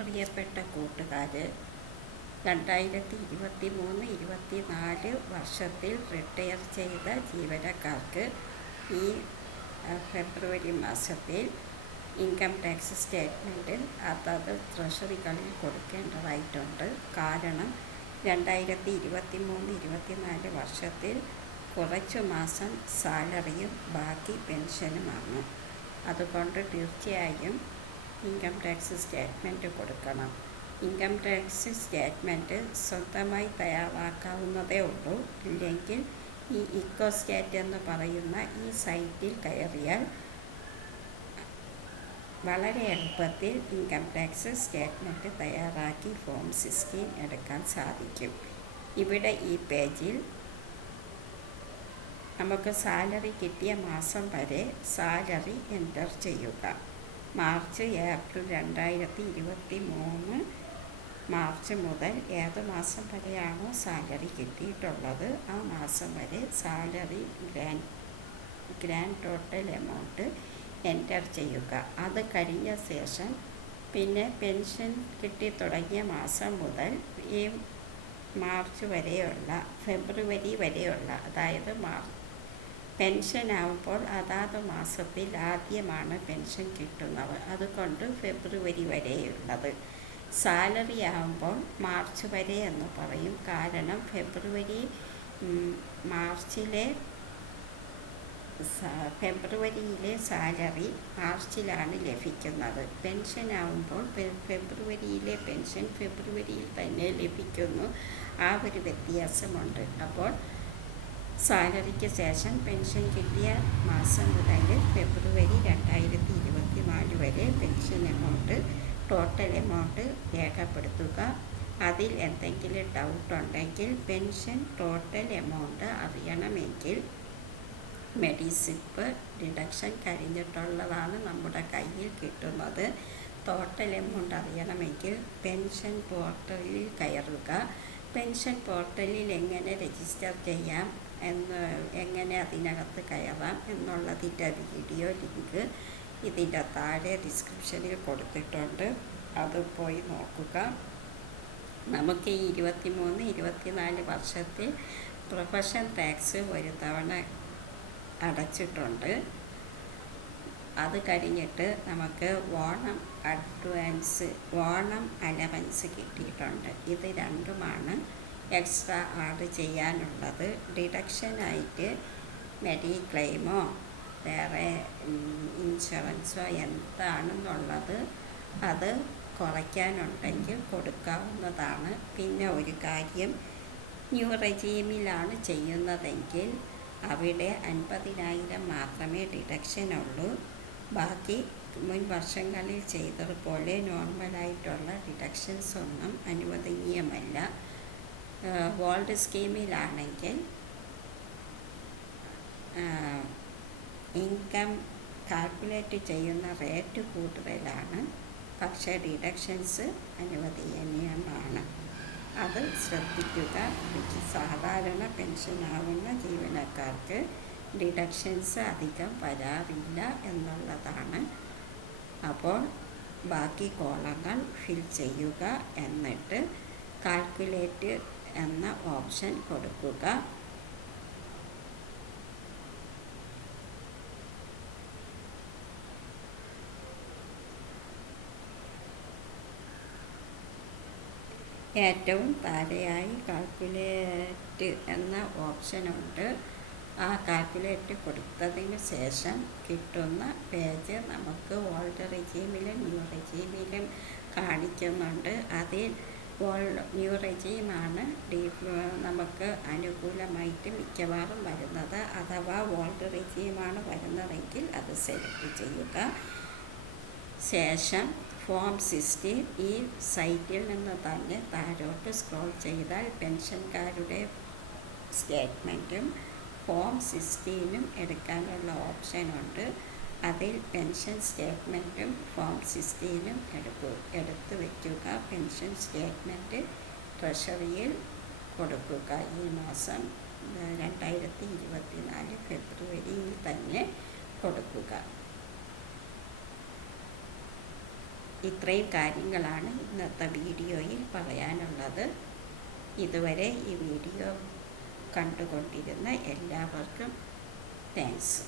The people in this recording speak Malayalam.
പ്രിയപ്പെട്ട കൂട്ടുകാർ രണ്ടായിരത്തി ഇരുപത്തി മൂന്ന് ഇരുപത്തി നാല് വർഷത്തിൽ റിട്ടയർ ചെയ്ത ജീവനക്കാർക്ക് ഈ ഫെബ്രുവരി മാസത്തിൽ ഇൻകം ടാക്സ് സ്റ്റേറ്റ്മെന്റ് അതത് ട്രഷറികളിൽ കൊടുക്കേണ്ടതായിട്ടുണ്ട്. കാരണം രണ്ടായിരത്തി ഇരുപത്തി മൂന്ന് ഇരുപത്തി നാല് വർഷത്തിൽ കുറച്ചു മാസം സാലറിയും ബാക്കി പെൻഷനുമാണ്. അതുകൊണ്ട് തീർച്ചയായും ഇൻകം ടാക്സ് സ്റ്റേറ്റ്മെന്റ് കൊടുക്കണം. ഇൻകം ടാക്സ് സ്റ്റേറ്റ്മെന്റ് സ്വന്തമായി തയ്യാറാക്കാവുന്നതേ ഉള്ളൂ. ഇല്ലെങ്കിൽ ഈ ഇക്കോ സ്റ്റേറ്റ് എന്ന് പറയുന്ന ഈ സൈറ്റിൽ കയറിയാൽ വളരെ എളുപ്പത്തിൽ ഇൻകം ടാക്സ് സ്റ്റേറ്റ്മെന്റ് തയ്യാറാക്കി ഫോം സിക്സ്റ്റീൻ എടുക്കാൻ സാധിക്കും. ഇവിടെ ഈ പേജിൽ നമുക്ക് സാലറി കിട്ടിയ മാസം വരെ സാലറി എന്റർ ചെയ്യുക. മാർച്ച് ഏപ്രിൽ രണ്ടായിരത്തി ഇരുപത്തി മൂന്ന് മാർച്ച് മുതൽ ഏത് മാസം വരെയാണോ സാലറി കിട്ടിയിട്ടുള്ളത്? ആ മാസം വരെ salary grand grand total amount enter ചെയ്യുക. അത് കഴിഞ്ഞ ശേഷം പിന്നെ പെൻഷൻ കിട്ടി തുടങ്ങിയ മാസം മുതൽ ഈ മാർച്ച് വരെയുള്ള ഫെബ്രുവരി വരെയുള്ള അതായത് മാർച്ച് പെൻഷൻ ആവുമ്പോൾ അതാത് മാസത്തിൽ ആദ്യമാണ് പെൻഷൻ കിട്ടുന്നത്. അതുകൊണ്ട് ഫെബ്രുവരി വരെയുള്ളത്. സാലറി ആവുമ്പോൾ മാർച്ച് വരെ എന്ന് പറയും. കാരണം ഫെബ്രുവരി മാർച്ചിലെ ഫെബ്രുവരിയിലെ സാലറി മാർച്ചിലാണ് ലഭിക്കുന്നത്. പെൻഷൻ ആവുമ്പോൾ ഫെബ്രുവരിയിലെ പെൻഷൻ ഫെബ്രുവരിയിൽ തന്നെ ലഭിക്കുന്നു. ആ ഒരു വ്യത്യാസമുണ്ട്. അപ്പോൾ സാലറിക്ക് ശേഷം പെൻഷൻ കിട്ടിയ മാസം മുതൽ ഫെബ്രുവരി രണ്ടായിരത്തി ഇരുപത്തി നാല് വരെ പെൻഷൻ എമൗണ്ട് ടോട്ടൽ എമൗണ്ട് രേഖപ്പെടുത്തുക. അതിൽ എന്തെങ്കിലും ഡൗട്ട് ഉണ്ടെങ്കിൽ പെൻഷൻ ടോട്ടൽ എമൗണ്ട് അറിയണമെങ്കിൽ മെഡിസിപ്പ് ഡിഡക്ഷൻ കഴിഞ്ഞിട്ടുള്ളതാണ് നമ്മുടെ കയ്യിൽ കിട്ടുന്നത്. ടോട്ടൽ എമൗണ്ട് അറിയണമെങ്കിൽ പെൻഷൻ പോർട്ടലിൽ കയറുക. പെൻഷൻ പോർട്ടലിൽ എങ്ങനെ രജിസ്റ്റർ ചെയ്യാം? എന്ന് എങ്ങനെ അതിനകത്ത് കയറാം എന്നുള്ളതിന്റെ വീഡിയോ ലിങ്ക് ഇതിന്റെ താഴെ ഡിസ്ക്രിപ്ഷനിൽ കൊടുത്തിട്ടുണ്ട്. അത് പോയി നോക്കുക. നമുക്ക് ഈ ഇരുപത്തി മൂന്ന് ഇരുപത്തിനാല് വർഷത്തിൽ പ്രൊഫഷൻ ടാക്സ് ഒരു തവണ അടച്ചിട്ടുണ്ട്. അത് കഴിഞ്ഞിട്ട് നമുക്ക് ഓണം അഡ്വാൻസ് ഓണം അലവൻസ് കിട്ടിയിട്ടുണ്ട്. ഇത് രണ്ടുമാണ് എക്സ്ട്രാ ആഡ് ചെയ്യാനുള്ളത്. ഡിഡക്ഷനായിട്ട് മെഡിക്ലെയിമോ വേറെ ഇൻഷുറൻസോ എന്താണെന്നുള്ളത് അത് കുറയ്ക്കാനുണ്ടെങ്കിൽ കൊടുക്കാവുന്നതാണ്. പിന്നെ ഒരു കാര്യം ന്യൂ റെജീമിലാണ് ചെയ്യുന്നതെങ്കിൽ അവിടെ അൻപതിനായിരം മാത്രമേ ഡിഡക്ഷൻ ഉള്ളൂ. ബാക്കി മുൻ വർഷങ്ങളിൽ ചെയ്തതുപോലെ നോർമലായിട്ടുള്ള ഡിഡക്ഷൻസ് ഒന്നും അനുവദനീയമല്ല. ഗോൾഡ് സ്കീമിലാണെങ്കിൽ ഇൻകം കാൽക്കുലേറ്റ് ചെയ്യുന്ന റേറ്റ് കൂടുതലാണ്. പക്ഷേ ഡിഡക്ഷൻസ് അനുവദനീയമാണ്. അത് ശ്രദ്ധിക്കുക. സാധാരണ പെൻഷനാവുന്ന ജീവനക്കാർക്ക് ഡിഡക്ഷൻസ് അധികം വരാറില്ല എന്നുള്ളതാണ്. അപ്പോൾ ബാക്കി കോളങ്ങൾ ഫിൽ ചെയ്യുക എന്നിട്ട് കാൽക്കുലേറ്റ് എന്ന ഓപ്ഷൻ കൊടുക്കുക. ഏറ്റവും താഴെയായി കാൽക്കുലേറ്റ് എന്ന ഓപ്ഷനുണ്ട്. ആ കാൽക്കുലേറ്റ് കൊടുത്തതിന് ശേഷം കിട്ടുന്ന പേജ് നമുക്ക് ഓൾഡ് റെജീമിലും ന്യൂ റെജീമിലും കാണിക്കുന്നുണ്ട്. അതിൽ ഓൾഡ് ന്യൂ റെജീമാണ് ഡീ നമുക്ക് അനുകൂലമായിട്ട് മിക്കവാറും വരുന്നത്. അഥവാ ഓൾഡ് റെജീമാണ് വരുന്നതെങ്കിൽ അത് സെലക്ട് ചെയ്യുക. ശേഷം ഫോം സിസ്റ്റി ഈ സൈറ്റിൽ നിന്ന് തന്നെ താഴോട്ട് സ്ക്രോൾ ചെയ്താൽ പെൻഷൻകാരുടെ സ്റ്റേറ്റ്മെന്റും ഫോം സിസ്റ്റീനും എടുക്കാനുള്ള ഓപ്ഷനുണ്ട് അതിൽ പെൻഷൻ സ്റ്റേറ്റ്മെന്റും ഫോം സിക്സ്റ്റീനും എടുക്കൂ എടുത്തു വയ്ക്കുക. പെൻഷൻ സ്റ്റേറ്റ്മെന്റ് ട്രഷറിയിൽ കൊടുക്കുക. ഈ മാസം രണ്ടായിരത്തി ഇരുപത്തി നാല് ഫെബ്രുവരിയിൽ തന്നെ കൊടുക്കുക. ഇത്രയും കാര്യങ്ങളാണ് ഇന്നത്തെ വീഡിയോയിൽ പറയാനുള്ളത്. ഇതുവരെ ഈ വീഡിയോ കണ്ടുകൊണ്ടിരുന്ന എല്ലാവർക്കും താങ്ക്സ്.